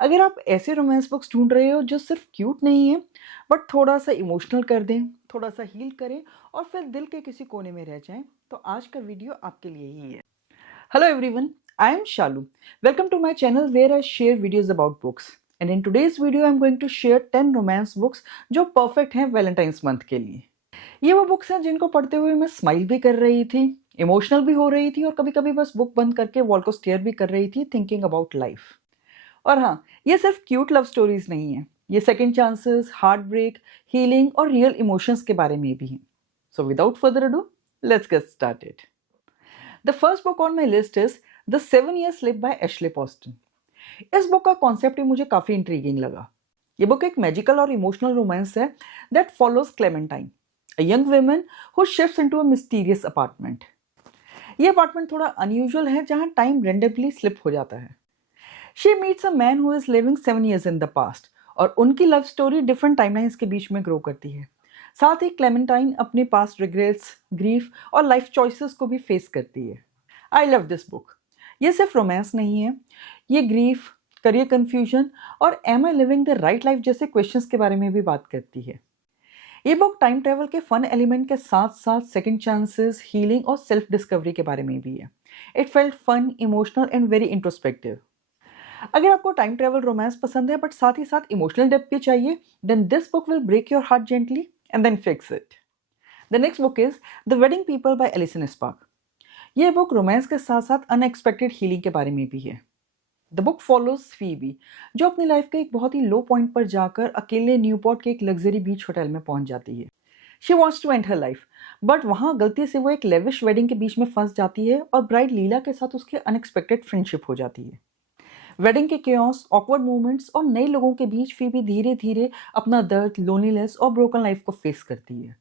अगर आप ऐसे रोमांस बुक्स ढूंढ रहे हो जो सिर्फ क्यूट नहीं है बट थोड़ा सा इमोशनल कर दें, थोड़ा सा हील करें और फिर दिल के किसी कोने में रह जाएं, तो आज का वीडियो आपके लिए ही है। Hello everyone, I am Shalu. Welcome to my channel where I share videos about books. And in today's video I am going to share 10 romance books जो परफेक्ट हैं वैलेंटाइंस मंथ के लिए। ये वो बुक्स हैं जिनको पढ़ते हुए मैं स्माइल भी कर रही थी, इमोशनल भी हो रही थी और कभी कभी बस बुक बंद करके वॉल को स्टेयर भी कर रही थी, थिंकिंग अबाउट लाइफ। और हाँ, ये सिर्फ क्यूट लव स्टोरीज नहीं है, ये second chances, heart break, healing और रियल इमोशंस के बारे में भी हैं। So without further ado, let's get started. The first book on my list is the 7 Year Slip by Ashley Poston. इस बुक का कॉन्सेप्ट ही मुझे काफी इंट्रीगिंग लगा। ये बुक एक मैजिकल और इमोशनल रोमांस है that follows Clementine, a young woman who shifts into a mysterious apartment. ये अपार्टमेंट थोड़ा अनयूजुअल है जहां टाइम रेंडमली स्लिप हो जाता है। She meets a man who is living 7 years in the past और उनकी लव स्टोरी डिफरेंट टाइमलाइंस के बीच में ग्रो करती है। साथ ही क्लेमेंटाइन अपने पास्ट रिग्रेट्स, ग्रीफ और लाइफ चॉइसेस को भी फेस करती है। I love this book. ये सिर्फ रोमांस नहीं है, ये ग्रीफ, करियर कन्फ्यूजन और am I living the right life जैसे क्वेश्चंस के बारे में भी बात करती है। ये बुक टाइम ट्रेवल के फन एलिमेंट के साथ साथ सेकंड चांसेस, हीलिंग और सेल्फ डिस्कवरी के बारे में भी है। It felt fun, emotional and very introspective. अगर आपको टाइम ट्रेवल रोमांस पसंद है बट साथ ही साथ इमोशनल डेप्थ भी चाहिए, then this book will break your heart gently and then fix it. The next book is the wedding people by Alison Espach. ये book romance के साथ साथ अनएक्सपेक्टेड हीलिंग के बारे में भी है। द बुक फॉलोज फीबी, जो अपनी लाइफ के एक बहुत ही लो पॉइंट पर जाकर अकेले न्यूपोर्ट के एक लग्जरी बीच होटल में पहुंच जाती है। She wants to end her life, but वहां गलती से वो एक लेविश वेडिंग के बीच में फंस जाती है और ब्राइड लीला के साथ उसकी अनएक्सपेक्टेड फ्रेंडशिप हो जाती है। वेडिंग के केओस, ऑकवर्ड मोमेंट्स और नए लोगों के बीच फीबी धीरे धीरे अपना दर्द, लोनलीनेस और ब्रोकन लाइफ को फेस करती है।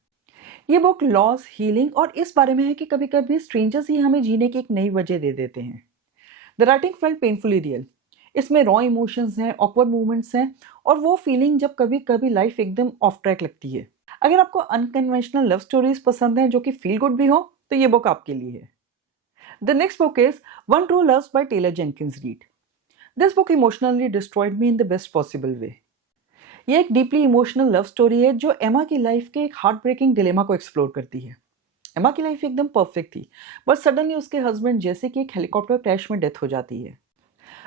ये बुक लॉस, हीलिंग और इस बारे में है कि कभी कभी स्ट्रेंजर्स ही हमें जीने की एक नई वजह दे देते हैं। The writing felt painfully real. इसमें रॉ इमोशंस हैं, ऑकवर्ड मूवमेंट्स हैं और वो फीलिंग जब कभी कभी लाइफ एकदम ऑफ ट्रैक लगती है। अगर आपको अनकन्वेंशनल लव स्टोरीज पसंद हैं जो कि फील गुड भी हो, तो ये बुक आपके लिए है। The next book is one true loves by Taylor Jenkins Reid. This book emotionally destroyed me in the best possible way. ये एक डीपली इमोशनल लव स्टोरी है जो एमा की लाइफ के एक हार्ट ब्रेकिंग डिलेमा को एक्सप्लोर करती है। एमा की लाइफ एकदम परफेक्ट थी, बट सडनली उसके हस्बैंड जैसे कि एक हेलीकॉप्टर क्रैश में डेथ हो जाती है।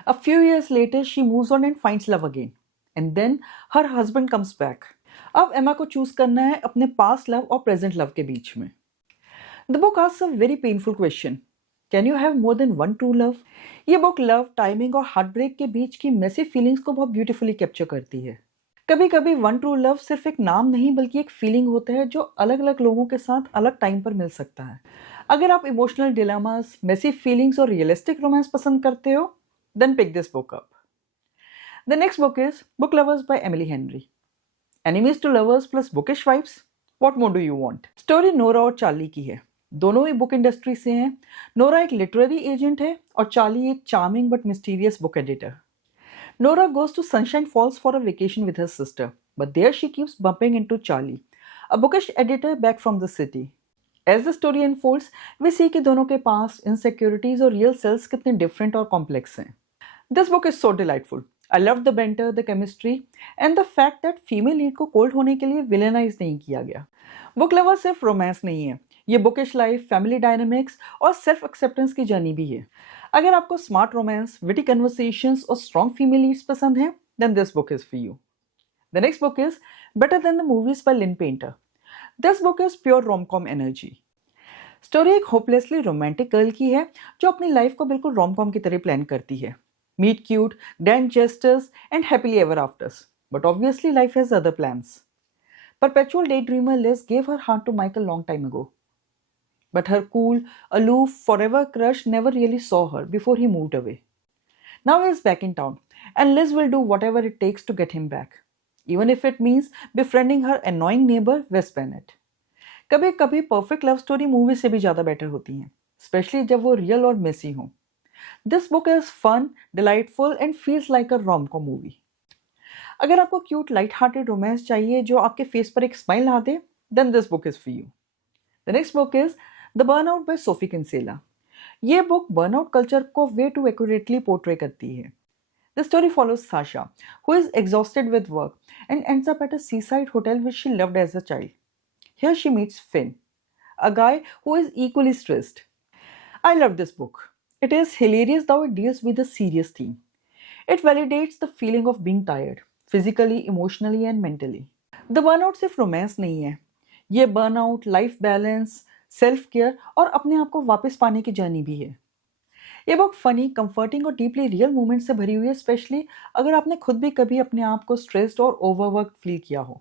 A few years later, she moves on and finds love again. And then her husband comes back. अब एमा को चूज करना है अपने पास्ट लव और प्रेजेंट लव के बीच में। The book asks a very painful question. Can you have more than one true love? ये बुक लव, टाइमिंग और हार्ट ब्रेक के बीच की मेसी फीलिंग्स को बहुत ब्यूटीफुली कैप्चर करती है। कभी कभी वन ट्रू लव सिर्फ एक नाम नहीं बल्कि एक फीलिंग होता है जो अलग अलग लोगों के साथ अलग टाइम पर मिल सकता है। अगर आप इमोशनल डिलेमास, मेसी फीलिंग्स और रियलिस्टिक रोमांस पसंद करते हो, then pick this book up. The next book is Book Lovers by Emily Henry. Enemies to lovers plus bookish vibes? What more do you want? Story Nora और Charlie की है। दोनों ही book industry से हैं। Nora एक literary agent है और Charlie एक charming but mysterious book editor. Nora goes to Sunshine Falls for a vacation with her sister, but there she keeps bumping into Charlie, a bookish editor back from the city. As the story unfolds, we see कि दोनों के पास insecurities और real selves कितने different और complex हैं। This book is so delightful. I loved the banter, the chemistry, and the fact that female lead को cold होने के लिए villainize नहीं किया गया। Book lover सिर्फ romance नहीं है, ये bookish life, family dynamics और self acceptance की जर्नी भी है। अगर आपको स्मार्ट रोमांस, विटी कन्वर्सेशंस और स्ट्रॉन्ग फीमेल लीड्स पसंद हैं, then this book is for you. The next book is better than the movies by Lynn Painter. This book is pure rom-com energy. Story एक hopelessly romantic girl की है जो अपनी life को बिल्कुल rom-com की तरह प्लान करती है। Meet cute, grand gestures and happily ever afters, but obviously life has other plans. Perpetual day dreamer Liz gave her heart to Michael long time ago. But her cool, aloof, forever crush never really saw her before he moved away. Now he is back in town, and Liz will do whatever it takes to get him back, even if it means befriending her annoying neighbor Wes Bennett. कभी कभी perfect love story movie से भी ज़्यादा better होती हैं, specially जब वो real और मेसी हों। This book is fun, delightful and feels like a rom-com movie. अगर आपको क्यूट, लाइट हार्टेड रोमांस चाहिए जो आपके फेस पर एक स्माइल ला दे, then this book is for you. The next book is the burnout by Sophie Kinsella. ये बुक बर्नआउट कल्चर को वे टू एक्यूरेटली पोर्ट्रे करती है। The story follows Sasha, who is exhausted with work and ends up at a seaside hotel which she loved as a child. Here she meets Finn, a guy who is equally stressed. I love this book. It is hilarious though it deals with a serious theme. It validates the feeling of being tired, physically, emotionally and mentally. The burnout सिर्फ romance नहीं है. ये burnout, life balance, self care और अपने आप को वापस पाने की जर्नी भी है. ये बुक फनी, कंफर्टिंग और डीपली रियल मोमेंट से भरी हुई है, स्पेशली अगर आपने खुद भी कभी अपने आप को स्ट्रेस्ड और ओवरवर्क फील किया हो.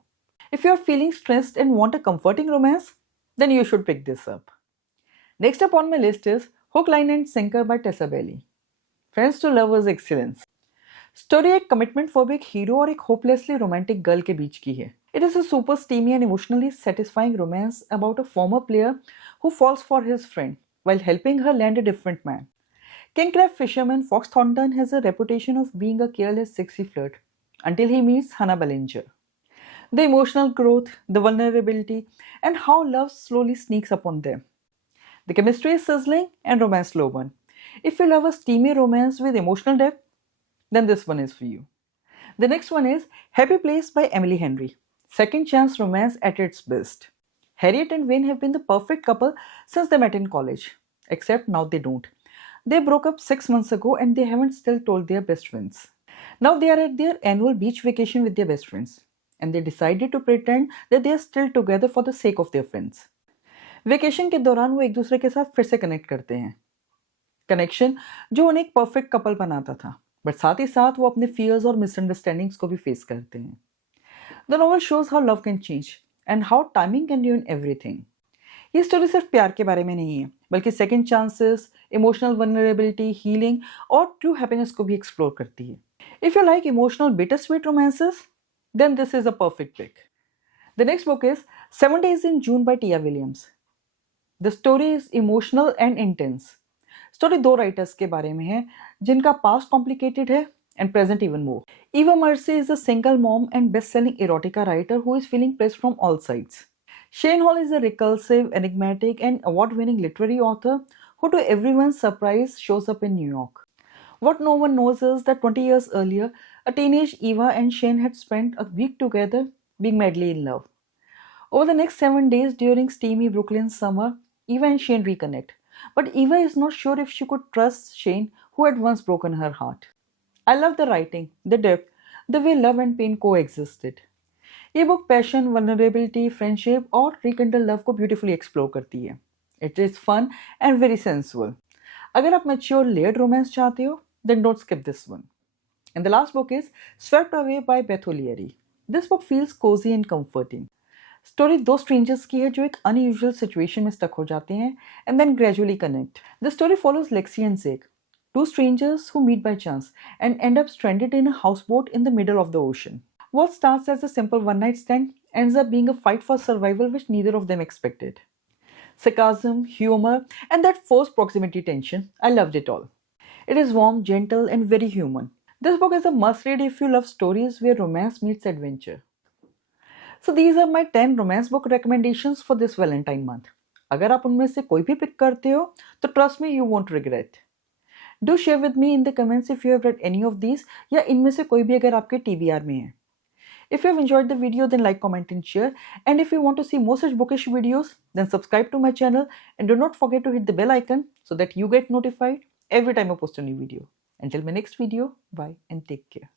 If you are feeling stressed and want a comforting romance, then you should pick this up. Next up on my list is Hook, Line and Sinker by Tessa Bailey. Friends to Lovers Excellence. Story एक commitment phobic hero और एक hopelessly romantic girl के बीच की है. It is a super steamy and emotionally satisfying romance about a former player who falls for his friend while helping her land a different man. King crab fisherman Fox Thornton has a reputation of being a careless, sexy flirt until he meets Hannah Ballinger. The emotional growth, the vulnerability, and how love slowly sneaks upon them. The chemistry is sizzling and romance slow burn. If you love a steamy romance with emotional depth, then this one is for you. The next one is Happy Place by Emily Henry. Second chance romance at its best. Harriet and Wayne have been the perfect couple since they met in college. Except now they don't. They broke up 6 months ago and they haven't still told their best friends. Now they are at their annual beach vacation with their best friends. And they decided to pretend that they are still together for the sake of their friends. Vacation के दौरान वो एक दूसरे के साथ फिर से connect करते हैं. कनेक्शन जो उन्हें एक परफेक्ट कपल बनाता था, बट साथ ही साथ वो अपने फियर्स और मिसअंडरस्टैंडिंग्स को भी फेस करते हैं. The novel shows how love can change and how timing can ruin everything. ये स्टोरी सिर्फ प्यार के बारे में नहीं है, बल्कि second chances, emotional vulnerability, healing और ट्रू हैप्पीनेस को भी एक्सप्लोर करती है. If you like emotional bitter sweet romances, then this is a perfect pick. The next book is 7 Days in June by Tia Williams. The story is emotional and intense. Story दो writers के बारे में है जिनका past complicated है and present even more. Eva Mercy is a single mom and best-selling erotica writer who is feeling pressed from all sides. Shane Hall is a recursive, enigmatic and award-winning literary author who to everyone's surprise shows up in New York. What no one knows is that 20 years earlier, a teenage Eva and Shane had spent a week together being madly in love. Over the next 7 days during steamy Brooklyn summer, Eva and Shane reconnect. But Eva is not sure if she could trust Shane, who had once broken her heart. I love the writing, the depth, the way love and pain coexisted. ये book passion, vulnerability, friendship और rekindled love को beautifully explore करती है. It is fun and very sensual. अगर आप mature layered romance चाहते हो, then don't skip this one. And the last book is Swept Away by Beth O'Leary. This book feels cozy and comforting. Story दो strangers की है जो एक unusual situation में स्टक हो जाते हैं and then gradually connect. The story follows Lexi and Zeke, two strangers who meet by chance and end up stranded in a houseboat in the middle of the ocean. What starts as a simple one-night stand ends up being a fight for survival which neither of them expected. Sarcasm, humor, and that forced proximity tension, I loved it all. It is warm, gentle, and very human. This book is a must-read if you love stories where romance meets adventure. So these are my 10 romance book recommendations for this Valentine month. अगर आप उनमें से कोई भी pick करते हो, तो trust me, you won't regret. Do share with me in the comments if you have read any of these या इनमें से कोई भी अगर आपके TBR में है. If you have enjoyed the video, then like, comment and share. And if you want to see more such bookish videos, then subscribe to my channel and do not forget to hit the bell icon so that you get notified every time I post a new video. Until my next video, bye and take care.